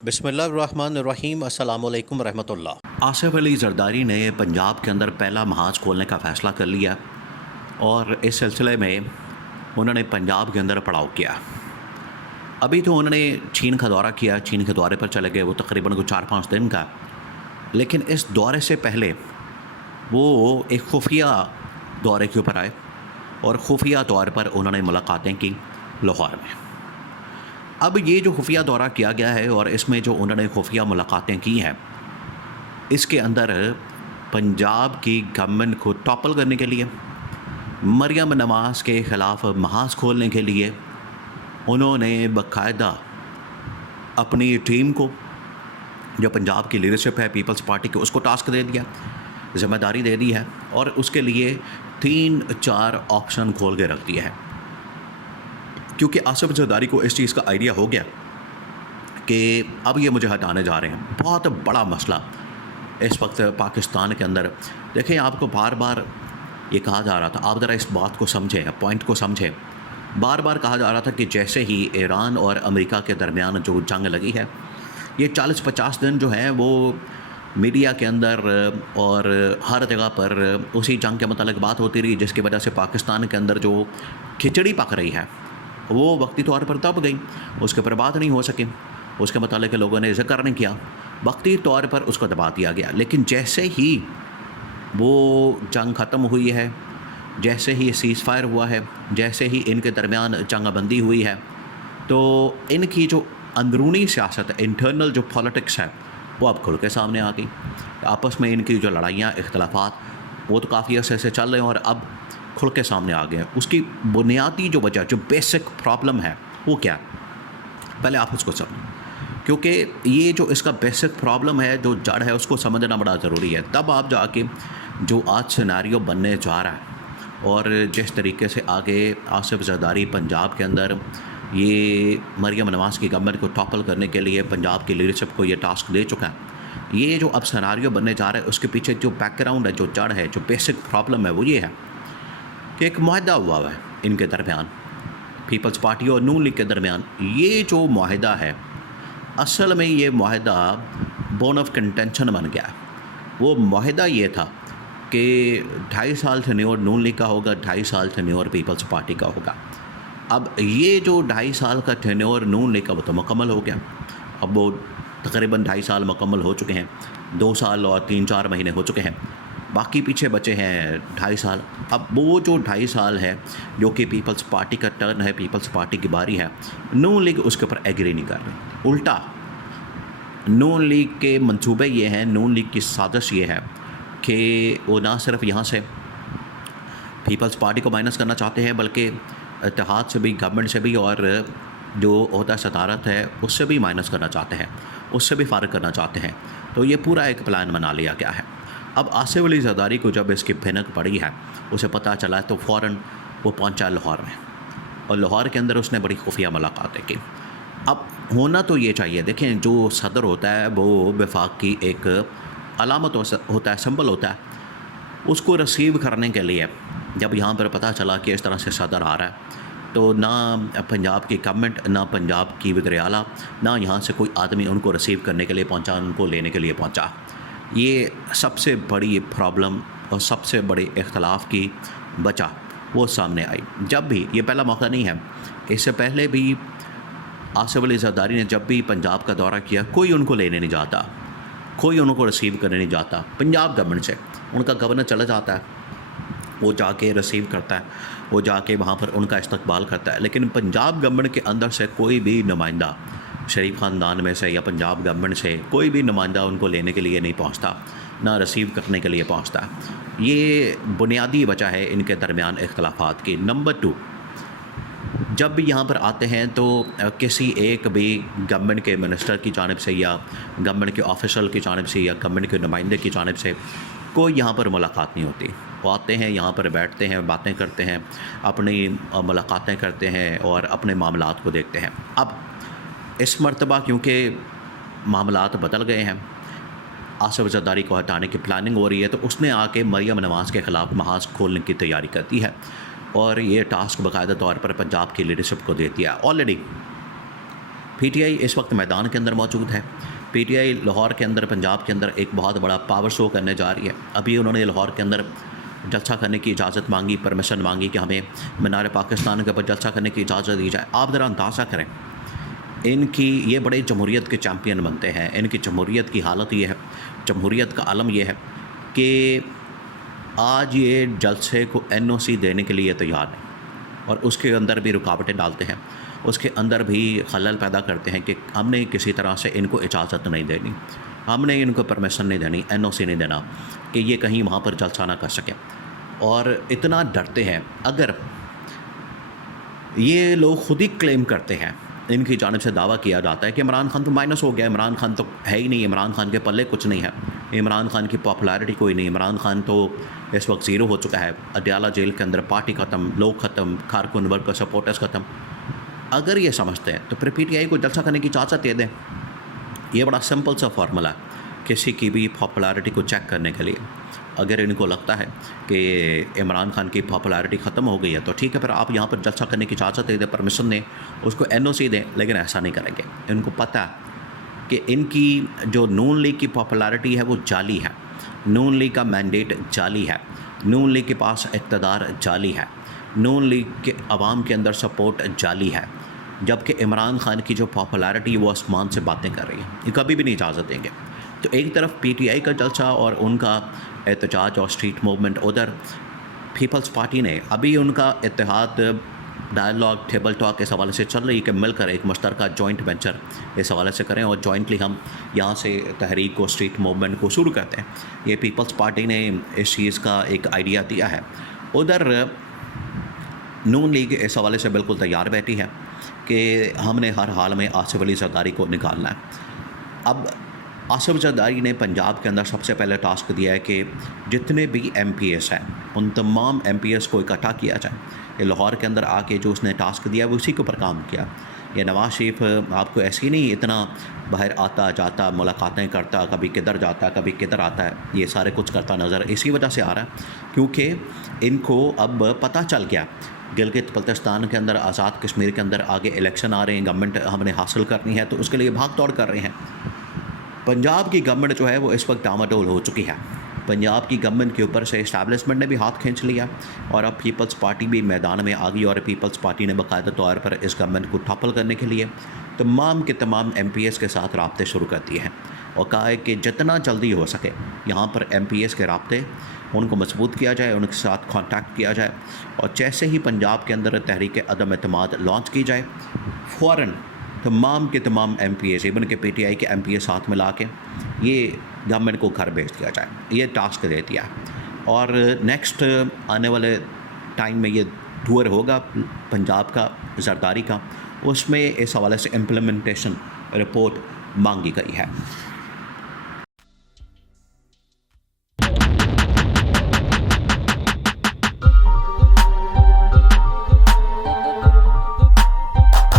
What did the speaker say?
बिस्मिल्लाहिर्रहमानिर्रहीम अस्सलामुअलैकुम रहमतुल्लाह। आसिफ अली जरदारी ने पंजाब के अंदर पहला महाज खोलने का फ़ैसला कर लिया और इस सिलसिले में उन्होंने पंजाब के अंदर पड़ाव किया। अभी तो उन्होंने चीन का दौरा किया, चीन के दौरे पर चले गए, वो तकरीबन को 4-5 दिन का। लेकिन इस दौरे से पहले वो एक खुफिया दौरे के ऊपर आए और खुफिया तौर पर उन्होंने मुलाकातें की लाहौर में। अब ये जो खुफिया दौरा किया गया है और इसमें जो उन्होंने खुफिया मुलाकातें की हैं, इसके अंदर पंजाब की गवर्नमेंट को टॉपल करने के लिए, मरियम नवाज़ के ख़िलाफ़ महाज खोलने के लिए उन्होंने बाकायदा अपनी टीम को, जो पंजाब की लीडरशिप है पीपल्स पार्टी के, उसको टास्क दे दिया, ज़िम्मेदारी दे दी है और उसके लिए 3-4 ऑप्शन खोल के रख दिया है। क्योंकि आसिफ जरदारी को इस चीज़ का आइडिया हो गया कि अब ये मुझे हटाने जा रहे हैं। बहुत बड़ा मसला इस वक्त पाकिस्तान के अंदर, देखें, आपको बार बार ये कहा जा रहा था, आप ज़रा इस बात को समझें, पॉइंट को समझें। बार बार कहा जा रहा था कि जैसे ही ईरान और अमेरिका के दरमियान जो जंग लगी है, ये 40-50 दिन जो है वो मीडिया के अंदर और हर जगह पर उसी जंग के मतलब बात होती रही, जिसकी वजह से पाकिस्तान के अंदर जो खिचड़ी पक रही है वो वक्ती तौर पर दब गई, उसके ऊपर बात नहीं हो सकी, उसके मतलब लोगों ने जिक्र नहीं किया, वक्ती तौर पर उसको दबा दिया गया। लेकिन जैसे ही वो जंग ख़त्म हुई है, जैसे ही सीज़ फायर हुआ है, जैसे ही इनके दरमियान जंगबंदी हुई है, तो इनकी जो अंदरूनी सियासत, इंटरनल जो पॉलिटिक्स है, वो अब खुल के सामने आ गई। आपस में इनकी जो लड़ाइयाँ, इख्तलाफात, वो तो काफ़ी अर्से से चल रहे हैं और अब खुल के सामने आ गए हैं। उसकी बुनियादी जो वजह, जो बेसिक प्रॉब्लम है, वो क्या है, पहले आप उसको समझें। क्योंकि ये जो इसका बेसिक प्रॉब्लम है, जो जड़ है, उसको समझना बड़ा ज़रूरी है। तब आप जाके जो आज सिनेरियो बनने जा रहा है और जिस तरीके से आगे आसिफ जरदारी पंजाब के अंदर ये मरियम नवाज़ की गवर्नमेंट को टॉपल करने के लिए पंजाब की लीडरशिप को ये टास्क दे चुका है, ये जो अब सिनेरियो बनने जा रहा है, उसके पीछे जो बैकग्राउंड है, जो जड़ है, जो बेसिक प्रॉब्लम है, वो ये है कि एक मुआहदा हुआ है इनके दरमियान, पीपल्स पार्टी और नून लीग के दरमियान। ये जो मुआहदा है, असल में ये मुआहदा बोन ऑफ कंटेंशन बन गया। वो मुआहदा ये था कि 2.5 साल टेन्योर नून लीग का होगा, 2.5 साल टेन्योर पीपल्स पार्टी का होगा। अब ये जो 2.5 साल का टेन्योर नून लीग का, वो तो मुकम्मल हो गया। अब वो तकरीबन 2.5 साल मुकम्मल हो चुके हैं, 2 साल और 3-4 महीने हो चुके हैं, बाकी पीछे बचे हैं 2.5 साल। अब वो जो 2.5 साल है, जो कि पीपल्स पार्टी का टर्न है, पीपल्स पार्टी की बारी है, नून लीग उसके ऊपर एग्री नहीं कर रही। उल्टा नून लीग के मंसूबे ये हैं, नून लीग की साजिश ये है कि वो ना सिर्फ यहाँ से पीपल्स पार्टी को माइनस करना चाहते हैं, बल्कि इत्तेहाद से भी, गवर्नमेंट से भी, और जो होता सदारत है उससे भी माइनस करना चाहते हैं, उससे भी फारिग करना चाहते हैं। तो ये पूरा एक प्लान बना लिया गया है। अब आसिफ अली जरदारी को जब इसकी भनक पड़ी है, उसे पता चला, तो फ़ौरन वो पहुंचा लाहौर में और लाहौर के अंदर उसने बड़ी खुफिया मुलाकातें की। अब होना तो ये चाहिए, देखें, जो सदर होता है वो वफाक की एक अलामत होता है, सिंबल होता है। उसको रिसीव करने के लिए जब यहाँ पर पता चला कि इस तरह से सदर आ रहा है, तो ना पंजाब की गवर्नमेंट, ना पंजाब की वज़ीर आला, ना यहाँ से कोई आदमी उनको रिसीव करने के लिए पहुँचा, उनको लेने के लिए पहुँचा। ये सबसे बड़ी प्रॉब्लम और सबसे बड़े इख्तलाफ की वजह वो सामने आई। जब भी, ये पहला मौका नहीं है, इससे पहले भी आसिफ अली जरदारी ने जब भी पंजाब का दौरा किया, कोई उनको लेने नहीं जाता, कोई उनको रिसीव करने नहीं जाता। पंजाब गवर्नमेंट से उनका गवर्नर चला जाता है, वो जाके रिसीव करता है, वो जाके वहाँ पर उनका इस्तकबाल करता है। लेकिन पंजाब गवर्नमेंट के अंदर से कोई भी नुमाइंदा, शरीफ ख़ानदान में से या पंजाब गवर्नमेंट से कोई भी नुमाइंदा उनको लेने के लिए नहीं पहुंचता, ना रिसीव करने के लिए पहुंचता। ये बुनियादी वजह है इनके दरमियान इख्तलाफात की। नंबर 2, जब भी यहाँ पर आते हैं तो किसी एक भी गवर्नमेंट के मिनिस्टर की जानिब से या गवर्नमेंट के ऑफिशियल की जानिब से या गवर्नमेंट के नुमाइंदे की जानिब से कोई यहाँ पर मुलाकात नहीं होती। वो आते हैं, यहाँ पर बैठते हैं, बातें करते हैं, अपनी मुलाकातें करते हैं और अपने मामलात को देखते हैं। अब इस मरतबा क्योंकि मामलात बदल गए हैं, आसिफ जरदारी को हटाने की प्लानिंग हो रही है, तो उसने आके मरियम नवाज़ के ख़िलाफ़ महाज खोलने की तैयारी कर दी है और ये टास्क बाकायदा तौर पर पंजाब की लीडरशिप को दे दिया। ऑलरेडी पीटीआई इस वक्त मैदान के अंदर मौजूद है। पीटीआई लाहौर के अंदर, पंजाब के अंदर एक बहुत बड़ा पावर शो करने जा रही है। अभी उन्होंने लाहौर के अंदर जलसा करने की इजाज़त मांगी, परमिशन मांगी कि हमें मीनार पाकिस्तान के ऊपर जलसा करने की इजाज़त दी जाए। आप ज़रा अंदाज़ा करें, इनकी ये बड़े जमहूरियत के चैम्पियन बनते हैं। इनकी जमहूरियत की हालत ये है, जमहूरियत का आलम ये है कि आज ये जलसे को एनओसी देने के लिए तैयार नहीं और उसके अंदर भी रुकावटें डालते हैं, उसके अंदर भी खलल पैदा करते हैं कि हमने किसी तरह से इनको इजाज़त नहीं देनी, हमने इनको परमिशन नहीं देनी, एनओसी नहीं देना कि ये कहीं वहाँ पर जलसा ना कर सके। और इतना डरते हैं, अगर ये लोग खुद ही क्लेम करते हैं, इनकी जानिब से दावा किया जाता है कि इमरान खान तो माइनस हो गया, इमरान खान तो है ही नहीं, इमरान खान के पल्ले कुछ नहीं है, इमरान खान की पॉपुलैरिटी कोई नहीं, इमरान खान तो इस वक्त ज़ीरो हो चुका है, अडयाला जेल के अंदर पार्टी ख़त्म, लोग ख़त्म, कारकुन वर्ग का सपोर्टर्स ख़त्म। अगर ये समझते हैं तो फिर पीटीआई को जलसा करने की इजाज़त दे दें। ये बड़ा सिंपल सा फार्मूला है किसी की भी पॉपुलैरिटी को चेक करने के लिए। अगर इनको लगता है कि इमरान खान की पॉपुलैरिटी ख़त्म हो गई है तो ठीक है, फिर आप यहाँ पर जलसा करने की इजाज़त दे दें, परमिशन दें, उसको एनओसी दें, लेकिन ऐसा नहीं करेंगे। इनको पता है कि इनकी जो नून लीग की पॉपुलैरिटी है वो जाली है, नून लीग का मैंडेट जाली है, नून लीग के पास इक़्तिदार जाली है, नून लीग के अवाम के अंदर सपोर्ट जाली है, जबकि इमरान खान की जो पॉपुलैरिटी वो आसमान से बातें कर रही है। ये कभी भी नहीं इजाज़त देंगे। तो एक तरफ पीटीआई का जलसा और उनका एहतजाज और स्ट्रीट मूवमेंट, उधर पीपल्स पार्टी ने अभी उनका इत्तेहाद डायलॉग टेबल टॉक इस हवाले से चल रही है कि मिलकर एक मुश्तरका जॉइंट वेंचर इस हवाले से करें और जॉइंटली हम यहाँ से तहरीक को, स्ट्रीट मूवमेंट को शुरू करते हैं। ये पीपल्स पार्टी ने इस चीज़ का एक आइडिया दिया है। उधर नून लीग इस हवाले से बिल्कुल तैयार बैठी है कि हमने हर हाल में आसिफ अली जरदारी को निकालना है। अब आसिफ जरदारी ने पंजाब के अंदर सबसे पहले टास्क दिया है कि जितने भी एमपीएस हैं उन तमाम एमपीएस को इकट्ठा किया जाए। ये लाहौर के अंदर आके जो उसने टास्क दिया वो उसी के ऊपर काम किया। ये नवाज़ शरीफ आपको ऐसे ही नहीं इतना बाहर आता जाता, मुलाकातें करता, कभी किधर जाता, कभी किधर आता है, ये सारे कुछ करता नज़र इसी वजह से आ रहा है क्योंकि इनको अब पता चल गया गिलगित बल्तिस्तान के अंदर, आज़ाद कश्मीर के अंदर आगे इलेक्शन आ रहे हैं, गवर्नमेंट हमने हासिल करनी है, तो उसके लिए भाग दौड़ कर रहे हैं। पंजाब की गवर्नमेंट जो है वो इस वक्त डामाडोल हो चुकी है। पंजाब की गवर्नमेंट के ऊपर से इस्टेब्लिशमेंट ने भी हाथ खींच लिया और अब पीपल्स पार्टी भी मैदान में आ गई और पीपल्स पार्टी ने बाकायदा तौर पर इस गवर्नमेंट को टॉपल करने के लिए तमाम के तमाम एमपीएस के साथ राब्ते शुरू कर दिए हैं और कहा है कि जितना जल्दी हो सके यहाँ पर एमपीएस के राब्ते उनको मजबूत किया जाए, उनके साथ कांटेक्ट किया जाए और जैसे ही पंजाब के अंदर तहरीक अदम एतमाद लॉन्च की जाए, फ़ौरन तमाम के तमाम एमपीएस, इवन के पीटीआई के एमपीएस साथ मिला के ये गवर्नमेंट को घर भेज दिया जाए। ये टास्क दे दिया और नेक्स्ट आने वाले टाइम में ये टूर होगा पंजाब का, जरदारी का, उसमें इस हवाले से इम्प्लीमेंटेशन रिपोर्ट मांगी गई है।